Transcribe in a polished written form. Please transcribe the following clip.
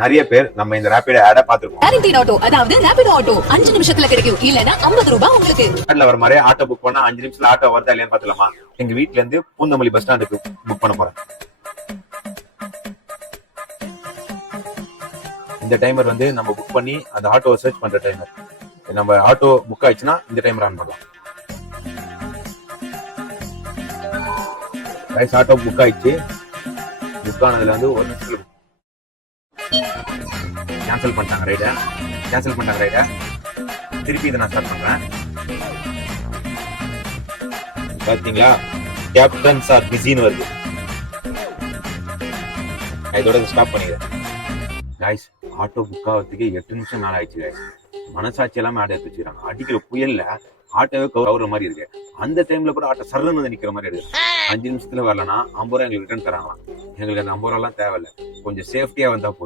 நிறைய பேர் நம்ம இந்த ரேபிடோ ஆட பாத்துருக்கோம். கேரண்டீட் ஆட்டோ, அதாவது ரேபிடோ ஆட்டோ 5 நிமிஷத்துல கிடைக்கும், இல்லனா 50 ரூபாய் உங்களுக்கு. ஆட்ல வர மாதிரி ஆட்டோ புக் பண்ணா 5 நிமிஷத்துல ஆட்டோ வருதா இல்லையான்னு பாத்துலாமா? எங்க வீட்ல இருந்து பூந்தமல்லி பஸ் ஸ்டாண்டுக்கு புக் பண்ண போறேன். இந்த டைமர் வந்து நம்ம புக் பண்ணி அந்த ஆட்டோவை சர்ச் பண்ற டைமர். நம்ம ஆட்டோ புக் ஆயிடுச்சுன்னா இந்த டைமர் ஆன் பண்ணலாம். ரைஸ் ஆட்டோ புக் ஆயிடுச்சு. புக் ஆனதுல வந்து ஒரு நிமிஷத்துல கேன்சல் பண்ணிட்டாங்க ரைட. திருப்பி இதை நான் ஸ்டார்ட் பண்றேன். பாத்தீங்களா, கேப்டன்ஸ் ஆர் பிஸின்னு வருது. இதோட ஸ்டாப் பண்ணிக்கிறேன். காய்ஸ், ஆட்டோ புக் ஆகிறதுக்கு 8 நிமிஷம் மேல ஆயிடுச்சு காய்ஸ். மனசாட்சி எல்லாமே ஆட்டோ எடுத்து வச்சுக்கிறாங்க. அடிக்கிற புயல்ல ஆட்டோவே கவுற மாதிரி இருக்கு. அந்த டைம்ல கூட ஆட்டோ சர்றன்னு வந்து நிக்கிற மாதிரி இருக்கு. 5 நிமிஷத்துல வரலன்னா 50 ரூபா எங்களுக்கு ரிட்டர்ன் தராங்களாம். எங்களுக்கு அந்த 50 ரூபா எல்லாம் தேவையில்லை, கொஞ்சம் சேஃப்டியா வந்தா போதும்.